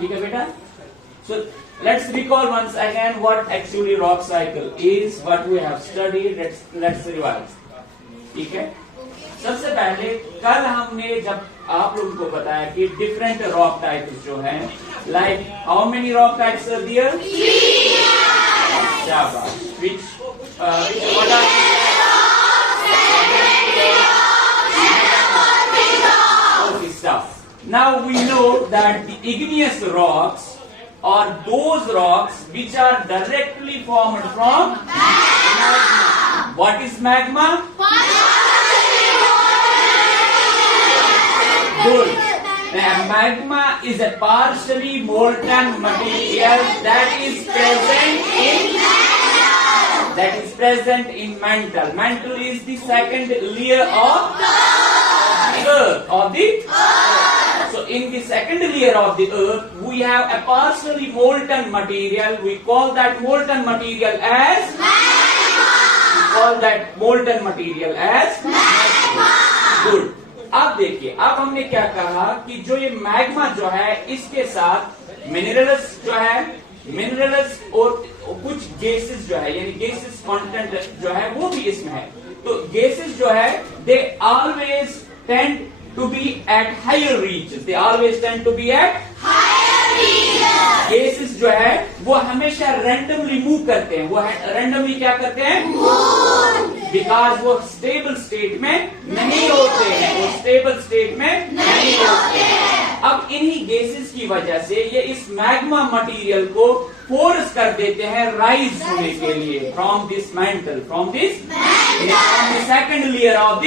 ठीक है बेटा? So let's recall once again what actually rock cycle is, what we have studied. Let's revise. ठीक है? सबसे पहले कल हमने जब आप लोगों को बताया कि डिफरेंट रॉक टाइप्स जो हैं, like how many rock types are there? शाबाश. Which what are okay, stuff. Now we know that the igneous rocks are those rocks which are directly formed from magma. What is magma? Good. Magma is a partially molten material that is present in mantle. Mantle is the second layer of the earth. So in the second layer of the earth, we have a partially molten material. We call that molten material as magma. Good. अब देखिए, अब हमने क्या कहा कि जो ये magma जो है, इसके साथ मिनरल्स जो है, मिनरल्स और कुछ गैसेस जो है, यानी गैसेस कंटेंट जो है वो भी इसमें है. तो गैसेस जो है, they always tend to be at higher reaches. They always tend to be at higher reaches. Gases जो है वो हमेशा रैंडमली मूव करते हैं. वो रैंडमली क्या करते हैं? बिकॉज वो स्टेबल स्टेट में नहीं होते हैं. वो स्टेबल स्टेट में नहीं होते हैं. अब इन्हीं गैसेस की वजह से ये इस मैग्मा मटेरियल को फोर्स कर देते हैं राइज होने के लिए from this mantle, from the second layer of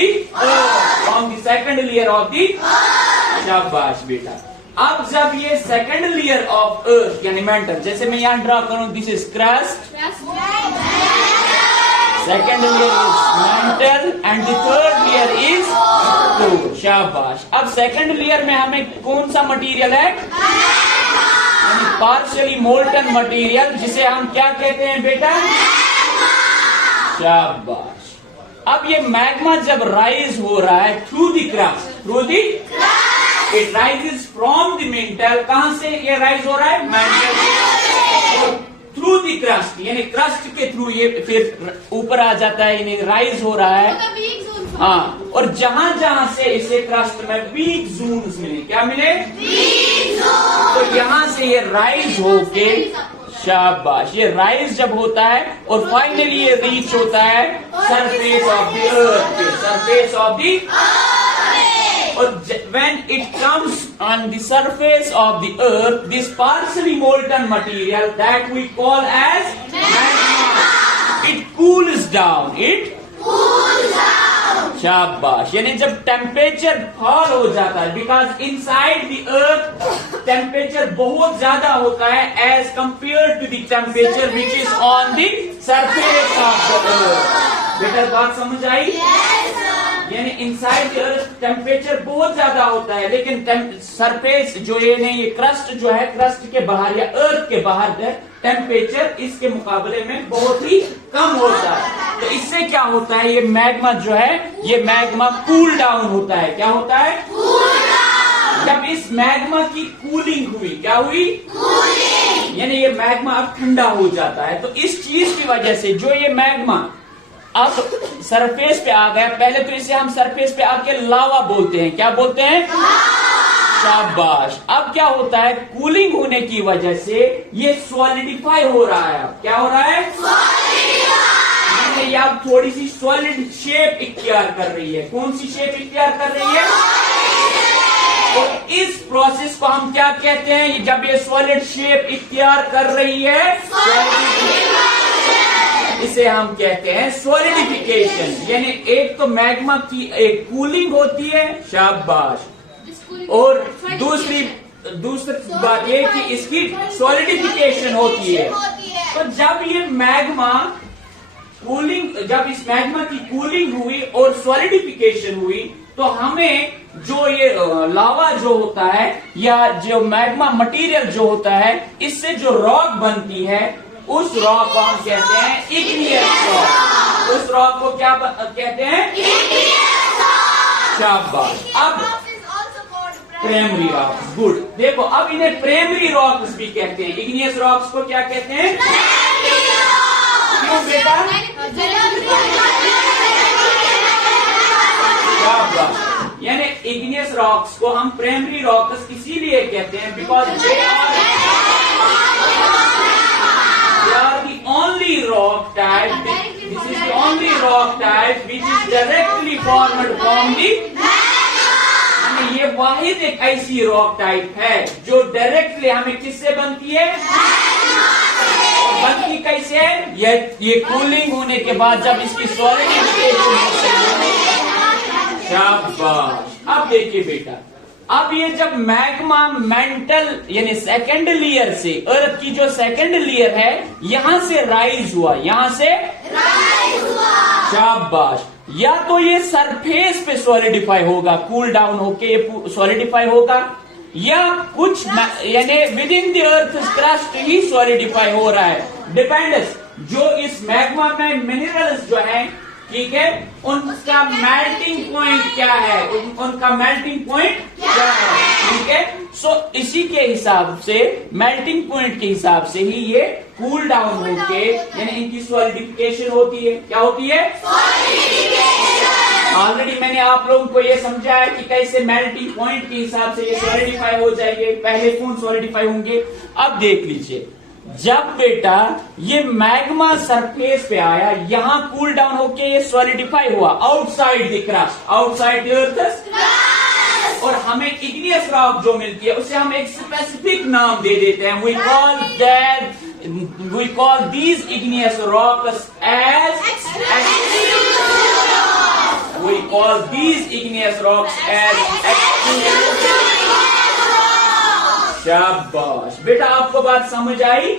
the शाबाश बेटा. अब जब ये सेकंड लेयर ऑफ अर्थ यानी मेंटल, जैसे मैं यहां ड्रा करूं, this is crust, second layer is mental and the third layer is core. शाबाश. अब सेकंड लेयर में हमें कौन सा मटेरियल है? पार्शियली मोल्टन मटेरियल, जिसे हम क्या कहते हैं बेटा? शाबाश. अब ये मैग्मा जब राइज हो रहा है through the crust, it rises from the mental. कहां से ये राइज हो रहा है? मेंटल. थ्रू द क्रस्ट, यानी क्रस्ट के थ्रू ये फिर ऊपर आ जाता है, यानी राइज हो रहा है. हाँ, और जहां जहां से इसे क्रस्ट में वीक जोन्स मिले, क्या मिले? तो यहाँ से ये राइज होके, शाबाश, ये राइज जब होता है और फाइनली ये रीच होता है सरफेस ऑफ द अर्थ पे, सरफेस ऑफ द और when it comes on the surface of the earth, this partially molten material that we call as magma, it cools down. शाबाश. यानी जब टेम्परेचर फॉल हो जाता है, because inside the earth temperature बहुत ज्यादा होता है as compare to the temperature which is on the surface of the earth. बेटा बात समझ आई? यानी इनसाइड द अर्थ टेम्परेचर बहुत ज्यादा होता है, लेकिन सरफेस जो ये क्रस्ट जो है, क्रस्ट के बाहर या अर्थ के बाहर टेम्परेचर इसके मुकाबले में बहुत ही कम होता है. तो इससे क्या होता है? ये मैग्मा जो है, ये मैग्मा कूल डाउन होता है. क्या होता है? जब इस मैग्मा की कूलिंग हुई, क्या हुई? यानी ये मैग्मा अब ठंडा हो जाता है. तो इस चीज की वजह से जो ये मैग्मा अब सरफेस पे आ गया, पहले तो इसे हम सरफेस पे आके लावा बोलते हैं. क्या बोलते हैं? शाबाश. अब क्या होता है? कूलिंग होने की वजह से ये सॉलिडिफाई हो रहा है. अब क्या हो रहा है? ये अब थोड़ी सी सॉलिड शेप इख्तियार कर रही है. कौन सी शेप इख्तियार कर रही है? और इस प्रोसेस को हम क्या कहते हैं? जब ये सॉलिड शेप इख्तियार कर रही है, इसे हम कहते हैं सॉलिडिफिकेशन. यानी एक तो मैग्मा की एक कूलिंग होती है, शाबाश, और दूसरी बात ये कि इसकी सॉलिडिफिकेशन होती है. तो जब ये मैग्मा कूलिंग, जब इस मैग्मा की कूलिंग हुई और सॉलिडिफिकेशन हुई, तो हमें जो ये लावा जो होता है या जो मैग्मा मटेरियल जो होता है, इससे जो रॉक बनती है, उस रॉक को हम कहते हैं इग्नियस रॉक. उस रॉक को क्या कहते हैं? शाबाश. अब प्राइमरी रॉक्स। गुड। देखो अब इन्हें प्राइमरी रॉक्स भी कहते हैं। इग्नियस रॉक्स को क्या कहते हैं? क्यों बेटा? यानी इग्नियस रॉक्स को हम प्राइमरी रॉक्स इसीलिए कहते हैं because they are the only rock type, this is the only rock type which is directly formed from the, ये वाहिद एक ऐसी रॉक टाइप है जो डायरेक्टली हमें किससे बनती है? बनती कैसे है? ये कूलिंग होने के बाद जब इसकी सॉलिडिफिकेशन। शाबाश। अब देखिए बेटा, अब ये जब मैग्मा मेंटल यानी सेकंड लेयर से, अर्थ की जो सेकंड लेयर है यहां से राइज हुआ, यहां से राइज हुआ। शाबाश। या तो ये सरफेस पे सॉलिडिफाई होगा, कूल डाउन होके ये सॉलिडिफाई होगा, या कुछ यानी with in the earth crust he solidify हो रहा है। डिपेंड्स जो इस मैग्मा में मिनरल्स जो है, ठीक है, उनका मेल्टिंग पॉइंट क्या है, उनका मेल्टिंग पॉइंट क्या है, ठीक है। सो इसी के हिसाब से, मेल्टिंग पॉइंट के हिसाब से ही ये कूल डाउन होके यानी इनकी सॉलिडिफिकेशन होती है। क्या होती है? ऑलरेडी मैंने आप लोगों को ये समझाया कि कैसे मेल्टिंग पॉइंट के हिसाब से ये सॉलिडिफाई हो जाएंगे। पहले कौन सॉलिडिफाई होंगे? अब देख लीजिए, जब बेटा ये मैग्मा सरफेस पे आया, यहां कूल डाउन होके ये सॉलिडिफाई हुआ outside the crust, outside the earth, और हमें इग्नियस रॉक जो मिलती है उसे हम एक स्पेसिफिक नाम दे देते हैं। we call these igneous rocks as we call these igneous rocks as शाबाश। बेटा आपको बात समझ आई?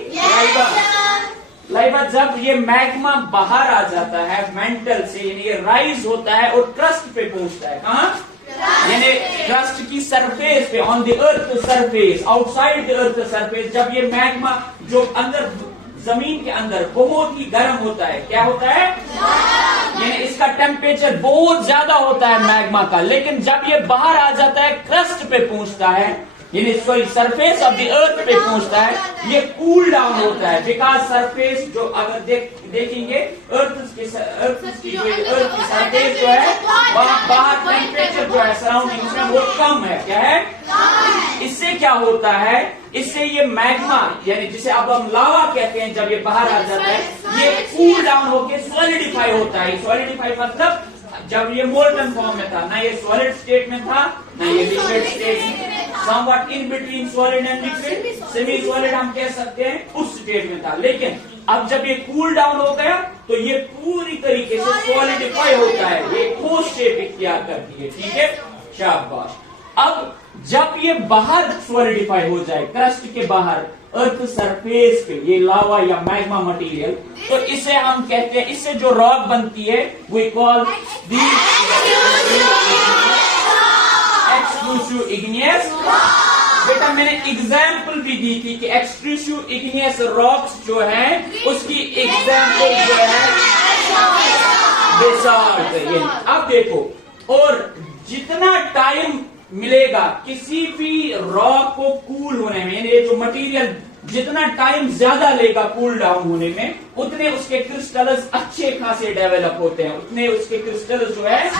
लाइबा जब ये मैग्मा बाहर आ जाता है मेंटल से, यानी ये राइज होता है और क्रस्ट पे पहुंचता है। कहां? यानी क्रस्ट की सरफेस पे, on the earth surface, outside the earth surface. जब ये मैग्मा जो अंदर जमीन के अंदर बहुत ही गर्म होता है, क्या होता है? यानी इसका टेम्परेचर बहुत ज्यादा होता है मैग्मा का, लेकिन जब ये बाहर आ जाता है क्रस्ट पे पहुंचता है, यानी सॉरी सरफेस ऑफ द अर्थ पे पहुंचता है, ये कूल डाउन होता है। बिकॉज सरफेस जो अगर देखेंगे अर्थ की सरफेस जो है वहां बाहर टेम्परेचर जो है सराउंडिंग उसमें वो कम है। क्या है? इससे क्या होता है? इससे ये मैग्मा यानी जिसे अब हम लावा कहते हैं, जब ये बाहर आ जाता है ये कूल डाउन होके सॉलिडिफाई होता है। सॉलिडिफाई मतलब जब ये मोल्टन फॉर्म में था, ना ये सॉलिड स्टेट में था ना ये लिक्विड स्टेट में, somewhat in between solid and liquid, semi solid हम कह सकते हैं, उस स्टेट में था। लेकिन अब जब ये कूल डाउन हो गया तो ये पूरी तरीके से सॉलिडिफाई होता है, ये ठोस शेप इख्तियार करती है। ठीक है, शाबाश। अब जब ये बाहर सॉलिडिफाई हो जाए, क्रस्ट के बाहर अर्थ सरफेस पे, ये लावा या मैग्मा मटेरियल, तो इसे हम कहते हैं, इससे जो रॉक बनती है we call the exclusive igneous. बेटा मैंने एग्जाम्पल भी दी थी कि एक्सक्लूसिव इग्नियस रॉक्स जो है उसकी एग्जाम्पल जो है बेसाल्ट। अब देखो, और जितना टाइम मिलेगा किसी भी रॉक को कूल होने में, ये जो मटेरियल जितना टाइम ज्यादा लेगा कूल डाउन होने में, उतने उसके क्रिस्टल्स अच्छे खासे डेवलप होते हैं, उतने उसके क्रिस्टल्स जो है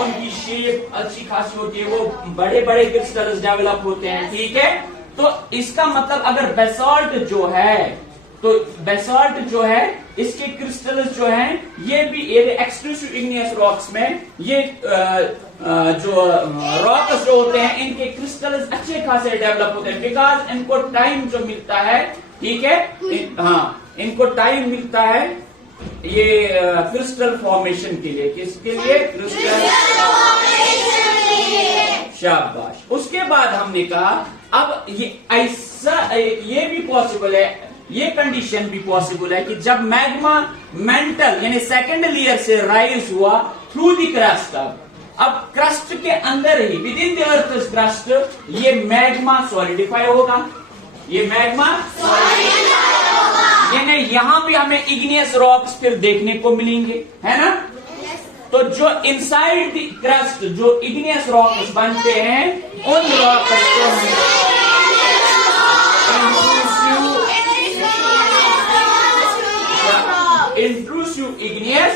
उनकी शेप अच्छी खासी होती है, वो बड़े बड़े क्रिस्टल्स डेवलप होते हैं। ठीक है, तो इसका मतलब अगर बेसाल्ट जो है, तो बेसाल्ट जो है इसके क्रिस्टल्स जो हैं ये भी एक्सक्लूसिव इग्नियस रॉक्स में ये जो रॉक्स जो होते हैं इनके क्रिस्टल्स अच्छे खासे डेवलप होते हैं, बिकॉज इनको टाइम जो मिलता है, ठीक है, हाँ इनको टाइम मिलता है ये क्रिस्टल फॉर्मेशन के लिए। किसके लिए? क्रिस्टल। शाबाश। उसके बाद हमने कहा अब ये ऐसा ये भी पॉसिबल है, ये कंडीशन भी पॉसिबल है कि जब मैग्मा मेंटल यानी सेकंड लेयर से राइज हुआ थ्रू द क्रस्ट, अब क्रस्ट के अंदर ही within the earth crust ये मैग्मा सॉलिडिफाई होगा, ये मैग्मा यानी यहां भी हमें इग्नियस रॉक्स फिर देखने को मिलेंगे, है ना? तो जो इनसाइड द क्रस्ट जो इग्नियस रॉक्स बनते हैं उन रॉक्स को इंट्रूसिव इग्नियस।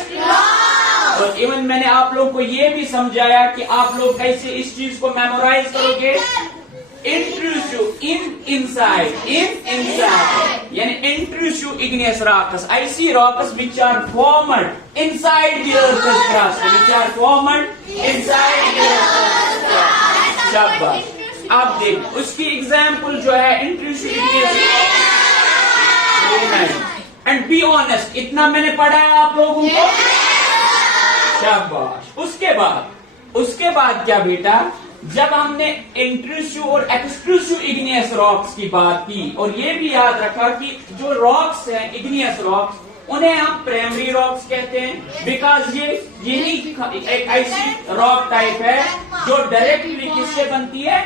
और इवन मैंने आप लोग को ये भी समझाया कि आप लोग कैसे इस चीज को मेमोराइज करोगे। इंट्रूसिव इनसाइड यानी इंट्रूसिव इग्नियस रॉक्स, ऐसी rocks which are formed inside the earth crust, which are formed inside the earth crust. शाबाश। आप देख उसकी एग्जांपल जो है intrusive igneous. And be honest, इतना मैंने पढ़ा है आप लोगों को। शाबाश। उसके बाद क्या बेटा, जब हमने इंट्रूसिव और एक्सट्रूसिव इग्नियस रॉक्स की बात की और ये भी याद रखा कि जो रॉक्स हैं इग्नियस रॉक्स, उन्हें हम प्राइमरी रॉक्स कहते हैं बिकॉज ये यही एक ऐसी रॉक टाइप है जो डायरेक्टली किससे बनती है?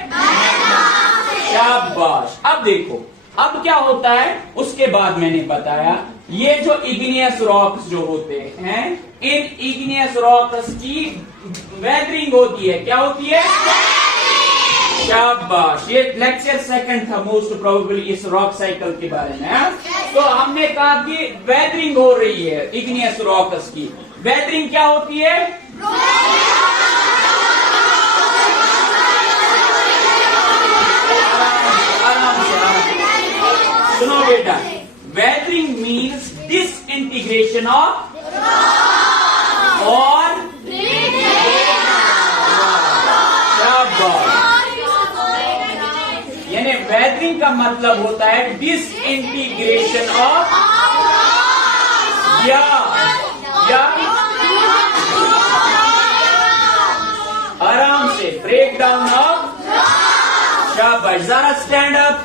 शाबाश। अब देखो अब क्या होता है, उसके बाद मैंने बताया ये जो इग्नियस रॉक्स जो होते हैं, इन इग्नियस रॉक्स की वेदरिंग होती है। क्या होती है? शाबाश। ये लेक्चर सेकंड था मोस्ट प्रोबेबली इस रॉक साइकिल के बारे में। तो हमने कहा कि वेदरिंग हो रही है इग्नियस रॉक्स की। वेदरिंग क्या होती है? आराम से सुनो बेटा, वेदरिंग मीन्स डिसइंटीग्रेशन ऑफ और यानी वेदरिंग का मतलब होता है डिसइंटीग्रेशन ऑफ या आराम से ब्रेक डाउन ऑफ। शाबाश। जरा stand up.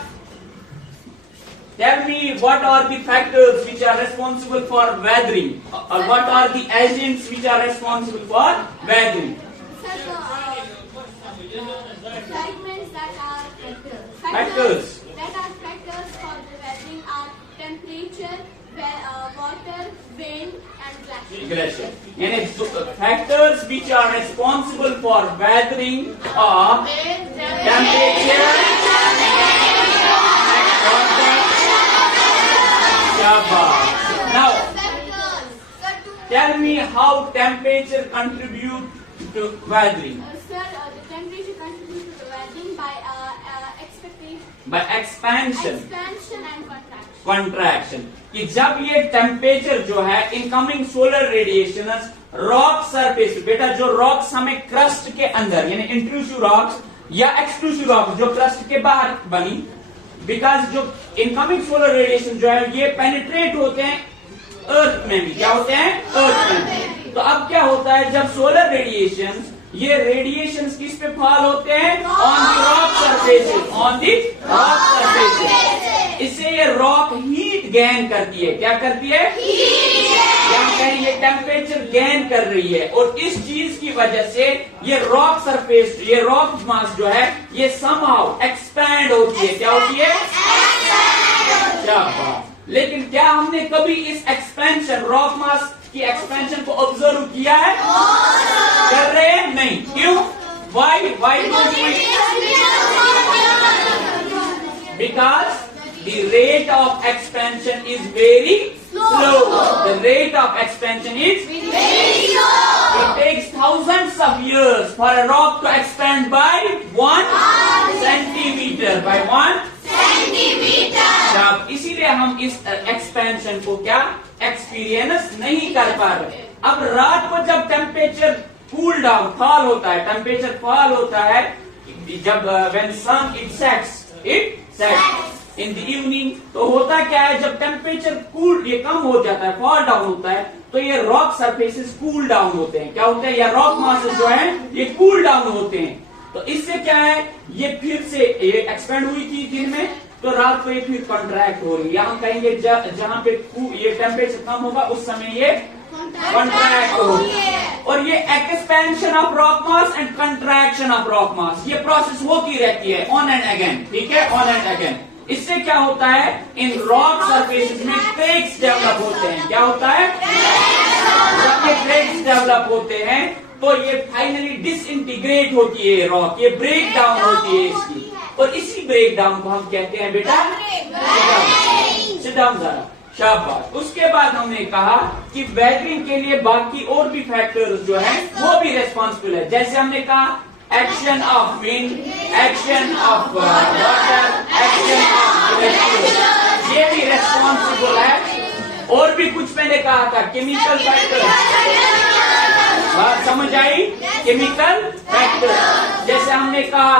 Tell me what are the factors which are responsible for weathering, or what are the agents which are responsible for weathering? Segments that are Factors. That are factors for the weathering are temperature, water, wind, and glacier. यानी factors which are responsible for weathering are temperature, water. Now, tell me how temperature contribute to weathering. Sir, the temperature contributes to the weathering by By expansion and contraction. कि जब ये temperature जो है incoming solar radiation rock surface, बेटा जो rocks हमें crust के अंदर यानी इंट्रूसिव रॉक्स या एक्सट्रूसिव रॉक्स जो क्रस्ट के बाहर बनी, बिकॉज जो इनकमिंग सोलर रेडिएशन जो है ये पेनिट्रेट होते हैं अर्थ में भी। क्या होते हैं? अर्थ में भी। तो अब क्या होता है, जब सोलर रेडिएशन ये रेडिएशंस किस पे फॉल होते हैं? On the rock surfaces, on the rock surfaces. इससे ये रॉक हीट गेन करती है। क्या करती है? क्या कहेंगे? टेम्परेचर गेन कर रही है। और इस चीज की वजह से ये रॉक सरफेस, ये रॉक मास जो है ये समहाउ एक्सपैंड होती है। क्या होती है? लेकिन क्या हमने कभी इस एक्सपेंशन रॉक मास की एक्सपेंशन को ऑब्जर्व किया है? कर रहे हैं? नहीं। क्यों? Why don't we? Because the rate of expansion is very slow. The rate of expansion is very slow. It takes thousands of years for a rock to expand by 1 centimeter. By 1 centimeter. अब इसीलिए हम इस expansion को क्या experience नहीं कर पा रहे। अब रात को जब टेम्परेचर कूल डाउन फॉल होता है, टेम्परेचर फॉल होता है जब when sun it sets in the evening, तो होता क्या है जब टेम्परेचर कूल ये कम हो जाता है, फॉल डाउन होता है, तो ये रॉक सरफेसेस कूल डाउन होते हैं। क्या होते हैं? या रॉक मासेस जो है ये कूल डाउन होते हैं। तो इससे क्या है, ये फिर से ये एक्सपेंड हुई थी दिन में, तो रात को ये फिर कॉन्ट्रैक्ट हो रही है। या हम कहेंगे जहां पे ये टेम्परेचर कम होगा उस समय ये कॉन्ट्रैक्ट होगी। और ये expansion of rock mass and contraction of rock mass, ये प्रोसेस होती रहती है ऑन एंड अगेन। ठीक है, ऑन एंड अगेन। इससे क्या होता है, इन रॉक सरफेसेस में क्रेक्स डेवलप होते हैं। क्या होता है? जब ये क्रेक्स डेवलप होते हैं तो ये फाइनली डिसइंटीग्रेट होती है रॉक, ये ब्रेक डाउन होती है इसकी, और इसी ब्रेक डाउन को हम कहते हैं बेटा सिट डाउन जरा, शाबाश। उसके बाद हमने कहा कि वेदरिंग के लिए बाकी और भी फैक्टर्स जो है वो भी रेस्पॉन्सिबल है। जैसे हमने कहा action of wind, action of water, action of ये भी रेस्पॉन्सिबल है। और भी कुछ मैंने कहा था, केमिकल फैक्टर, बात समझ आई? केमिकल फैक्टर, जैसे हमने कहा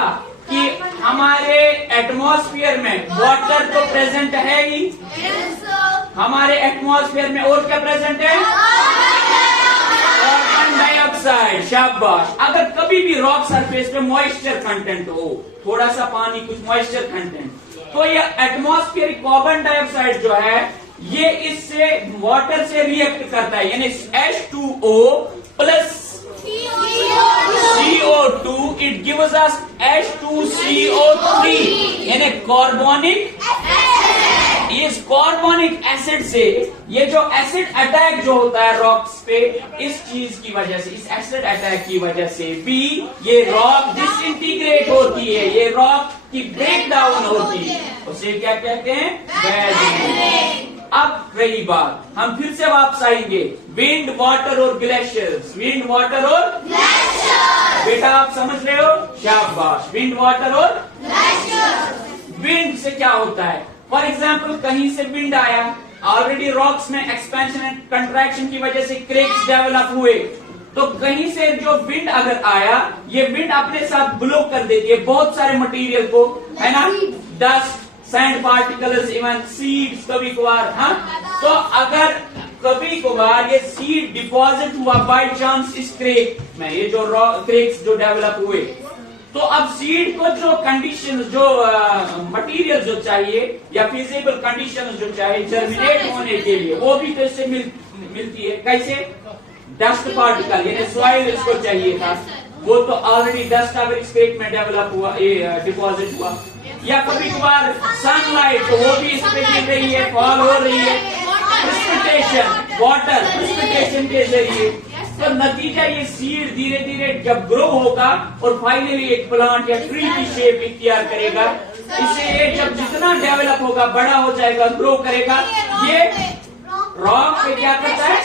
कि हमारे एटमॉस्फेयर में वाटर तो प्रेजेंट है ही, हमारे एटमॉस्फेयर में और क्या प्रेजेंट है? कार्बन डाइऑक्साइड, शाबाश। अगर कभी भी रॉक सरफेस पे मॉइस्चर कंटेंट हो, थोड़ा सा पानी, कुछ मॉइस्चर कंटेंट, तो ये एटमॉस्फेरिक कार्बन डाइऑक्साइड जो है ये इससे वाटर से रिएक्ट करता है, यानी H2O plus CO2, it gives us H2CO3, यानी कार्बोनिक। इस कार्बोनिक एसिड से ये जो एसिड अटैक जो होता है रॉक्स पे, इस चीज की वजह से, इस एसिड अटैक की वजह से भी ये रॉक डिसइंटीग्रेट होती है, ये रॉक की ब्रेक डाउन होती है, उसे क्या कहते हैं? वेदरिंग। अब रही बात, हम फिर से वापस आएंगे, विंड, वाटर और ग्लेशियर्स, विंड, वाटर और ग्लेशियर्स। बेटा आप समझ रहे हो? शाबाश। विंड, वाटर और ग्लेशियर्स। विंड से क्या होता है? फॉर एग्जाम्पल कहीं से विंड आया, ऑलरेडी रॉक्स में एक्सपेंशन एंड कंट्रैक्शन की वजह से क्रेक्स डेवलप हुए, तो कहीं से जो विंड अगर आया, ये विंड अपने साथ ब्लो कर देती है बहुत सारे मटेरियल को, है ना? Dust, sand particles, even seeds कभी कभार, हाँ? तो अगर कभी कभार ये सीड डिपॉजिट हुआ बाय चांस इस क्रेक में, ये जो क्रेक्स जो डेवलप हुए, तो अब सीड को जो कंडीशन, जो मटेरियल जो चाहिए या फिजिबल कंडीशन जो चाहिए जर्मिनेट होने के लिए, वो भी तो इससे मिलती है। कैसे? डस्ट पार्टिकल, यानी सॉइल इसको चाहिए था, वो तो ऑलरेडी डस्ट अगर इस क्रेक में डेवलप हुआ, ये डिपॉजिट हुआ, या कभी कभार सनलाइट, तो वो भी इस पे गिर रही है, फॉल हो रही है, प्रेसिपिटेशन, वाटर प्रेसिपिटेशन के जरिए, तो नतीजा ये सीड धीरे धीरे जब ग्रो होगा और फाइनली एक प्लांट या ट्री की शेप इख्तियार करेगा, इससे ये जब जितना डेवलप होगा, बड़ा हो जाएगा, ग्रो करेगा, ये रॉक पे क्या करता है?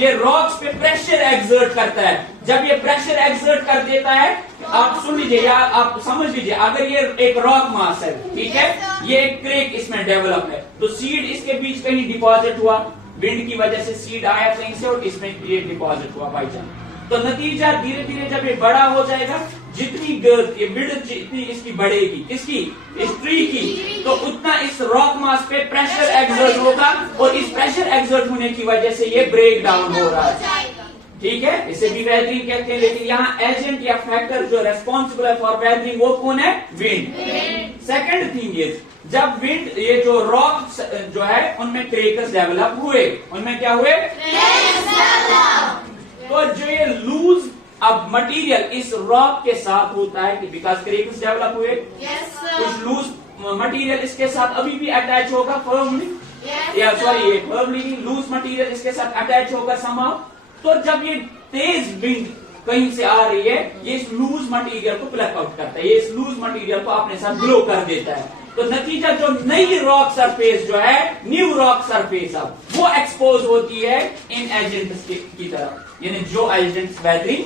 ये रॉक्स पे प्रेशर एक्सर्ट करता है। जब ये प्रेशर एक्सर्ट कर देता है, आप सुन लीजिए या आप समझ लीजिए, अगर ये एक रॉक मास है, ठीक है, ये एक क्रेक इसमें डेवलप है, तो सीड इसके बीच कहीं डिपॉजिट हुआ, विंड की वजह से सीड आया कहीं से और इसमें ये डिपॉजिट हुआ बाई चांस, तो नतीजा धीरे धीरे जब ये बड़ा हो जाएगा, जितनी गर्थ, ये विड्थ जितनी इसकी बढ़ेगी, किसकी? इस ट्री की, तो उतना इस रॉक मास पे प्रेशर एक्सर्ट होगा, और इस प्रेशर एक्सर्ट होने की वजह से ये ब्रेक डाउन हो रहा है, ठीक है? इसे भी वेदरिंग कहते हैं। लेकिन यहाँ एजेंट या फैक्टर जो रेस्पॉन्सिबल है फॉर वेदरिंग, वो कौन है? विंड। सेकंड थिंग इज, जब विंड, ये जो रॉक जो है उनमें क्रेकर्स डेवलप हुए, उनमें क्या हुए? तो जो ये लूज अब मटेरियल इस रॉक के साथ होता है, कि बिकॉज क्रेकर्स डेवलप हुए, कुछ लूज मटेरियल इसके साथ अभी भी अटैच होगा फर्मली, या सॉरी फर्मली लूज मटेरियल इसके साथ अटैच होगा समाव। तो जब ये तेज विंड कहीं से आ रही है, ये इस लूज मटेरियल को प्लग आउट करता है, ये इस लूज मटेरियल को अपने साथ ब्लो कर देता है, तो नतीजा जो नई रॉक सरफेस जो है, न्यू रॉक सरफेस, अब वो एक्सपोज होती है इन एजेंट्स की तरफ, यानी जो एजेंट्स वेदरिंग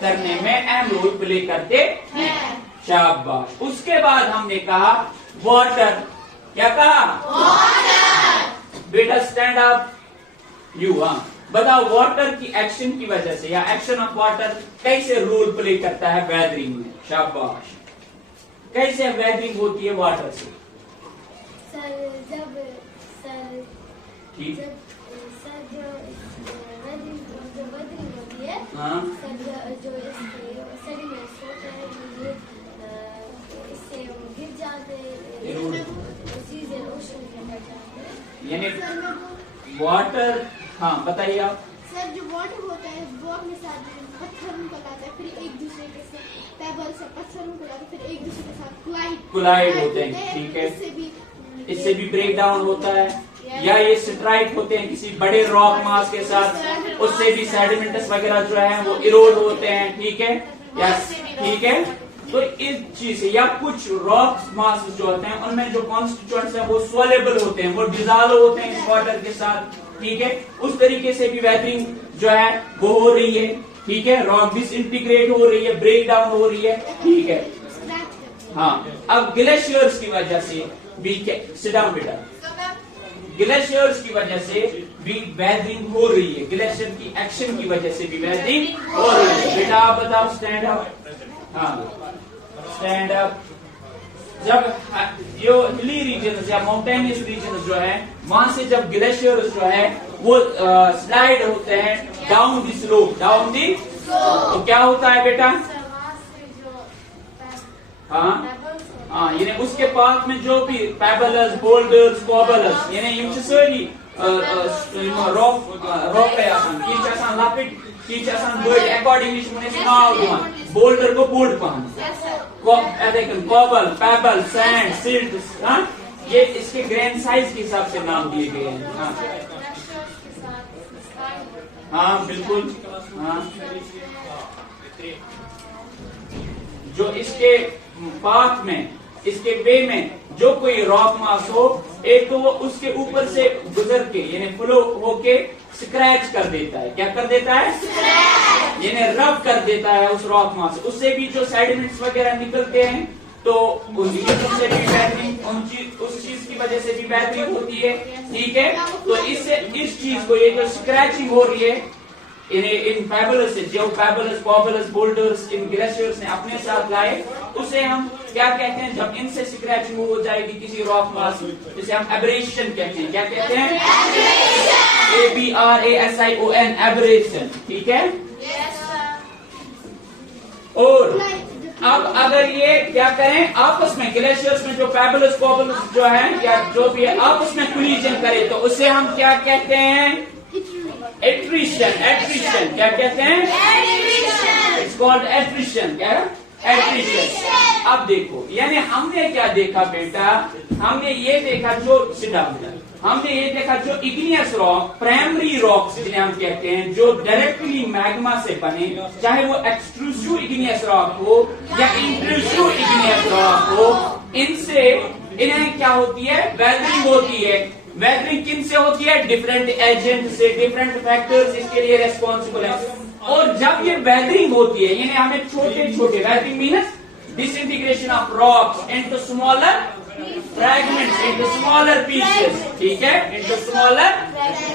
करने में अहम रोल प्ले करते हैं। शाबाश। उसके बाद हमने कहा वाटर, क्या कहा? वाटर। बेटा स्टैंड अप, यू, हाँ, बताओ वाटर की एक्शन की वजह से या एक्शन ऑफ वाटर कैसे रोल प्ले करता है वेदरिंग में? शाबाश। कैसे वेदरिंग होती है वाटर से? सर जब सर ठीक, सर जो वेदरिंग होती है, हाँ, सर जो इसके सेडिमेंट्स होते हैं, ये इससे गिर जाते हैं, सीधे ओशन में गिर जाते हैं, यानी वाटर, हाँ बताइए आप। सर जो वाटर होता है, वो अपने साथ पत्थर निकल आता है, फिर एक दूसरे के साथ पेबल से पत्थर निकल आता है, फिर एक दूसरे के साथ कोलाइड होते हैं, ठीक है। इससे भी इससे भी ब्रेक डाउन होता है, या ये स्ट्राइक होते हैं किसी बड़े रॉक मास के साथ, उससे भी सेडिमेंट्स वगैरह जो है वो इरोड होते हैं, ठीक है, यस, ठीक है। तो इस चीज से, या कुछ रॉक मास जो होते हैं उनमें जो कॉन्स्टिट्यूएंट्स हैं वो सोलेबल होते हैं, वो डिजॉल्व होते हैं इस वाटर के साथ, ठीक है। उस तरीके से भी वेदरिंग जो है वो हो रही है, ठीक है, रॉक डिसइंटीग्रेट हो रही है, ब्रेक डाउन हो रही है, ठीक है। हाँ, अब ग्लेशियर्स की वजह से भी, सिट डाउन बेटा, ग्लेशियर्स की वजह से भी वेदरिंग हो रही है, ग्लेशियर की एक्शन की वजह से भी वेदरिंग हो रही है। बेटा आप बताओ, स्टैंड अप, हाँ स्टैंड अप। जब जो हिली रीजन या माउंटेनियस रीजन जो है वहां से जब ग्लेशियर्स जो है वो स्लाइड होते हैं down the slope, down the, तो क्या होता है बेटा, हाँ हाँ, यानी उसके पास में जो भी पेबल्स, बोल्डर्स, कॉबल्स, यानी यम सारी रॉक है आसान, किछ आसान लपिट, किछ आसान बड़, अकॉर्डिंगली नाव दिवान, बोल्डर को बोल्ड पहन, कॉबल, पेबल, सैंड, सिल्ट, हाँ, ये इसके ग्रेन साइज के हिसाब से नाम दिए गए हैं। हाँ हाँ बिल्कुल, हाँ, जो इसके पाथ में, इसके वे में जो कोई रॉक मास हो, एक तो वो उसके ऊपर से गुजर के यानी फ्लो होके स्क्रैच कर देता है, क्या कर देता है, यानी रब कर देता है उस रॉक मास से, उससे भी जो सेडिमेंट्स वगैरह निकलते हैं, तो उससे भी बैटरिंग, उस चीज की वजह से भी बैटरिंग होती है, ठीक है। तो इससे इस चीज को, ये जो स्क्रैचिंग हो रही है इन पेबल्स से, जो पेबल्स, कॉबल्स, बोल्डर्स इन ग्लेशियर्स ने अपने साथ लाए, उसे हम क्या कहते हैं, जब इनसे स्क्रैचिंग हो जाएगी किसी रॉक मास, जिसे हम एब्रेशन कहते हैं, क्या कहते हैं, ABRASION, एब्रेशन, ठीक है। और अब अगर ये क्या करें, आपस में ग्लेशियर्स में जो पेबल्स, कॉबल्स जो है या जो भी है आपस में कोलिजन करे, तो उसे हम क्या कहते हैं, एट्रिशन, एट्रिशन, क्या कहते हैं, इट्स कॉल्ड एट्रिशन, क्या है, एट्रिशन। अब देखो, यानी हमने क्या देखा बेटा, हमने ये देखा जो हमने ये देखा जो इग्नियस रॉक, प्राइमरी रॉक्स जिन्हें हम कहते हैं, जो डायरेक्टली मैग्मा से बने, चाहे वो एक्सट्रूसिव इग्नियस रॉक हो या इंट्रूसिव इग्नियस रॉक हो, इनसे इन्हें क्या होती है, वेदरिंग होती है। वेदरिंग किन से होती है, डिफरेंट एजेंट से, डिफरेंट फैक्टर्स इसके लिए रेस्पॉन्सिबल है। और जब ये वेदरिंग होती है, यानी हमें छोटे छोटे, weathering means disintegration of rocks into smaller fragments, into smaller pieces, ठीक है, इनटू स्मॉलर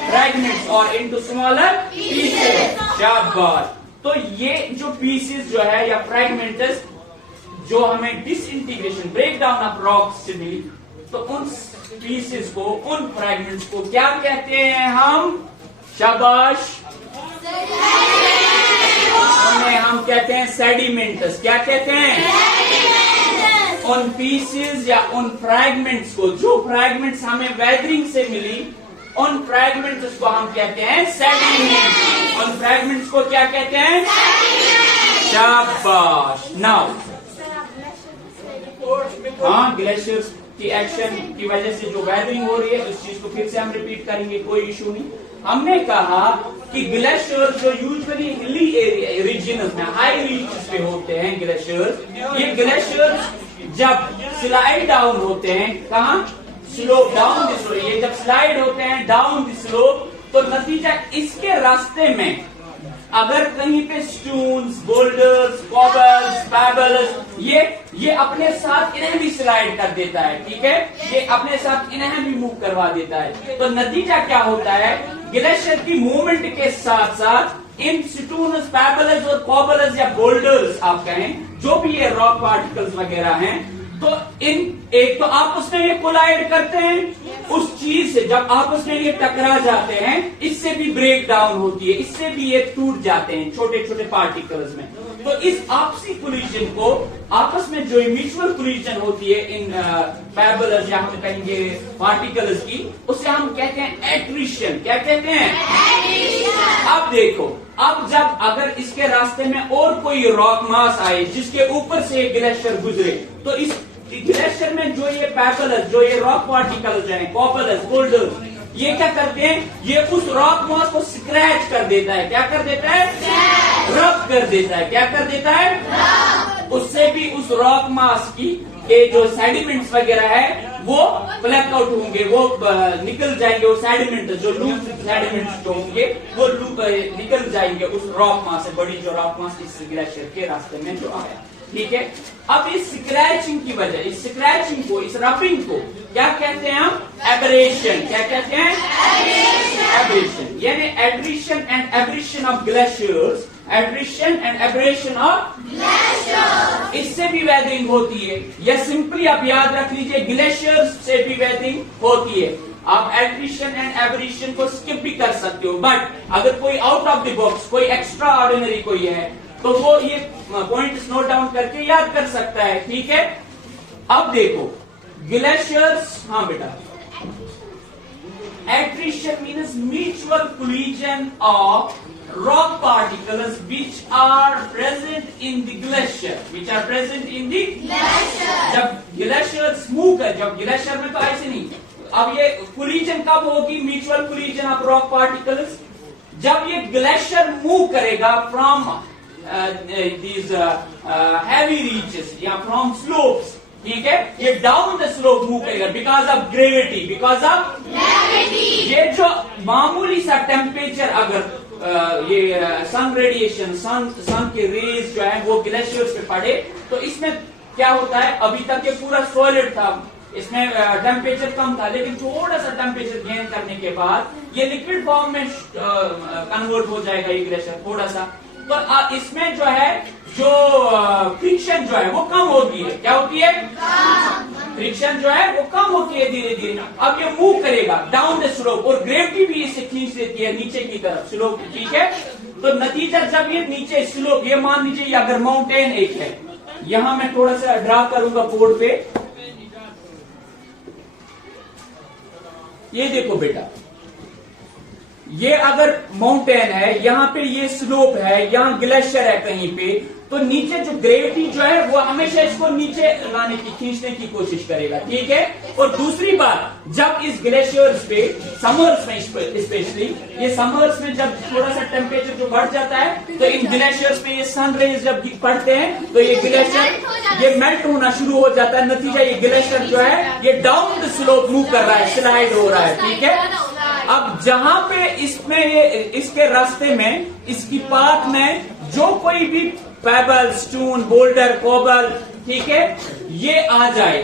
फ्रैगमेंट्स और इनटू स्मॉलर पीसेस, शाबाश। तो ये जो पीसेस जो है या फ्रैगमेंट्स जो हमें disintegration, break down of rocks से मिली, तो उन पीसेस को, उन फ्रैगमेंट्स को क्या कहते हैं हम, शाबाश, उन्हें हम कहते हैं सेडिमेंट्स, क्या कहते हैं, उन पीसेस या उन फ्रैगमेंट्स को, जो फ्रैगमेंट्स हमें वेदरिंग से मिली, उन फ्रैगमेंट्स को हम कहते हैं सेडिमेंट्स, उन फ्रैगमेंट्स को क्या कहते हैं, शाबाश। नाउ हाँ, ग्लेशियर्स की एक्शन की वजह से जो वेदरिंग हो रही है, उस चीज को फिर से हम रिपीट करेंगे, कोई इशू नहीं। हमने कहा कि ग्लेशियर्स जो यूजुअली हिली एरिया रीजन में, हाई रीजन पे होते हैं ग्लेशियर्स, ये ग्लेशियर्स जब स्लाइड डाउन होते हैं, कहाँ, स्लोप, डाउन द स्लोप, ये जब स्लाइड होते हैं डाउन द स्लोप, तो नतीजा इसके रास्ते में अगर कहीं पे स्टोन्स, बोल्डर्स, कॉबल्स, पेबल्स, ये अपने साथ इन्हें भी स्लाइड कर देता है, ठीक है, ये अपने साथ इन्हें भी मूव करवा देता है। तो नतीजा क्या होता है, ग्लेशियर की मूवमेंट के साथ साथ इन स्टोन्स, पेबल्स और कॉबल्स या बोल्डर्स आप कहें, जो भी ये रॉक पार्टिकल्स वगैरह हैं, तो इन एक तो आपस में ये कोलाइड करते हैं उस चीज से, जब आपस में ये टकरा जाते हैं, इससे भी ब्रेक डाउन होती है, इससे भी ये टूट जाते हैं छोटे छोटे पार्टिकल्स में। तो इस आपसी कोलिजन को, आपस में जो म्यूचुअल कोलिजन होती है इन पेबल्स या हम कहेंगे पार्टिकल्स की, उसे हम कहते हैं एट्रिशन, क्या कहते हैं, एट्रिशन। अब देखो, अब जब अगर इसके रास्ते में और कोई रॉक मास आए जिसके ऊपर से ग्लेशियर गुजरे, तो इस ग्लेशियर में जो ये पैपलस, जो ये रॉक पार्टिकल्स हैं, कॉपलस, बोल्डर्स, ये क्या करते हैं, ये उस रॉक मास को स्क्रैच कर देता है। क्या कर देता है? रब कर देता है। क्या कर देता है? उससे भी उस रॉक मास की के जो सेडिमेंट्स वगैरह है वो ब्लैक आउट होंगे, वो निकल जाएंगे। वो सेडिमेंट जो लूप सेडिमेंट्स जो होंगे वो लूप निकल जाएंगे उस रॉक मास से, बड़ी जो रॉक मास इस ग्लेशियर के रास्ते में जो आया। ठीक है, अब इस स्क्रैचिंग की वजह, इस स्क्रैचिंग को, इस रबिंग को क्या कहते हैं हम? एब्रेशन। क्या कहते हैं? एब्रेशन। यानी attrition and abrasion of glaciers, attrition and abrasion of glaciers, इससे भी वेदरिंग होती है। या सिंपली आप याद रख लीजिए, ग्लेशियर्स से भी वेदरिंग होती है। आप एड्रेशन एंड एब्रेशन को स्किप भी कर सकते हो, बट अगर कोई आउट ऑफ द बॉक्स, कोई एक्स्ट्रा ऑर्डिनरी कोई है, तो वो ये पॉइंट्स नोट डाउन करके याद कर सकता है। ठीक है, अब देखो ग्लेशियर्स, हाँ बेटा, attrition means mutual collision of rock particles which are present in the glacier, which are present in the glacier। जब ग्लेशियर्स मूव कर, जब ग्लेशियर में तो ऐसे नहीं, अब ये कोलिजन कब होगी? Mutual collision of rock particles जब ये ग्लेशियर मूव करेगा फ्रॉम these heavy reaches या फ्रॉम स्लोप्स। ठीक है, ये डाउन द स्लोप मूव करेगा because of gravity, because of gravity. ये जो मामूली सा टेम्परेचर, अगर ये सन रेडिएशन, सन के रेज जो है वो ग्लेशियर्स पे पड़े, तो इसमें क्या होता है, अभी तक ये पूरा सॉलिड था, इसमें टेम्परेचर कम था, लेकिन थोड़ा सा टेम्परेचर गेन करने के बाद ये लिक्विड फॉर्म में कन्वर्ट हो जाएगा ये ग्लेशियर थोड़ा सा। तो इसमें जो है, जो फ्रिक्शन जो है वो कम होती है। क्या होती है? फ्रिक्शन जो है वो कम होती है धीरे धीरे। अब ये मूव करेगा डाउन द स्लोप, और ग्रेविटी भी इसे खींच देती है नीचे की तरफ स्लोप। ठीक है, तो नतीजा जब ये नीचे स्लोप, ये मान लीजिए अगर माउंटेन एक है, यहां मैं थोड़ा सा ड्रा करूंगा बोर्ड पे, ये देखो बेटा, ये अगर माउंटेन है, यहाँ पे ये स्लोप है, यहाँ ग्लेशियर है कहीं पे, तो नीचे जो ग्रेविटी जो है वो हमेशा इसको नीचे लाने की, खींचने की कोशिश करेगा। ठीक है, और दूसरी बात, जब इस ग्लेशियर्स पे समर्स में, स्पेशली ये समर्स में जब थोड़ा सा टेम्परेचर जो बढ़ जाता है, तो इन ग्लेशियर्स पे ये सन रेज जब पड़ते हैं तो ये ग्लेशियर ये मेल्ट होना शुरू हो जाता है। नतीजा ये ग्लेशियर जो है ये डाउन द स्लोप मूव कर रहा है, स्लाइड हो रहा है। ठीक है, अब जहां पे इसमें ये, इसके रास्ते में, इसकी पाथ में जो कोई भी पेबल, स्टोन, बोल्डर, कोबल, ठीक है, ये आ जाए,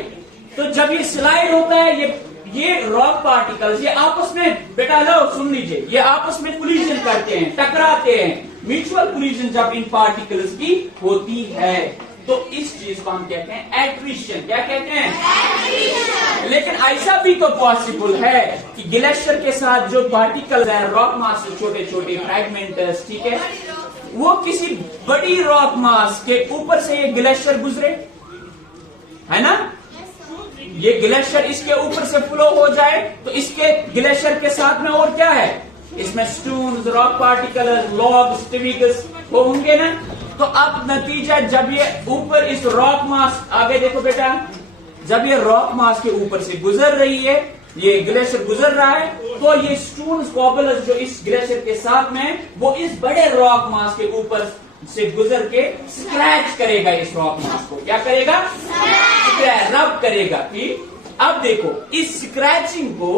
तो जब ये स्लाइड होता है, ये रॉक पार्टिकल्स ये आपस में, बेटा लो सुन लीजिए, ये आपस में कोलिजन करते हैं, टकराते हैं। म्यूचुअल कोलिजन जब इन पार्टिकल्स की होती है, तो इस चीज को हम कहते हैं एट्रिशन। क्या कहते हैं? लेकिन ऐसा भी तो पॉसिबल है कि ग्लेशियर के साथ जो पार्टिकल्स हैं, रॉक मास के छोटे छोटे फ्रैगमेंट्स, ठीक है, वो किसी बड़ी रॉक मास के ऊपर से ये ग्लेशियर गुजरे, है ना, ये ग्लेशियर इसके ऊपर से फ्लो हो जाए, तो इसके ग्लेशियर के साथ में और क्या है, इसमें स्टोन्स, रॉक पार्टिकल्स, लॉग, स्टिविगस वो होंगे ना। तो अब नतीजा, जब ये ऊपर इस रॉक मास, आगे देखो बेटा, जब ये रॉक मास के ऊपर से गुजर रही है, ये ग्लेशियर गुजर रहा है, तो ये स्टोन्स, कॉबल्स जो इस ग्लेशियर के साथ में, वो इस बड़े रॉक मास के ऊपर से गुजर के स्क्रैच करेगा इस रॉक मास को। क्या करेगा? रब करेगा। ठीक, अब देखो इस स्क्रैचिंग को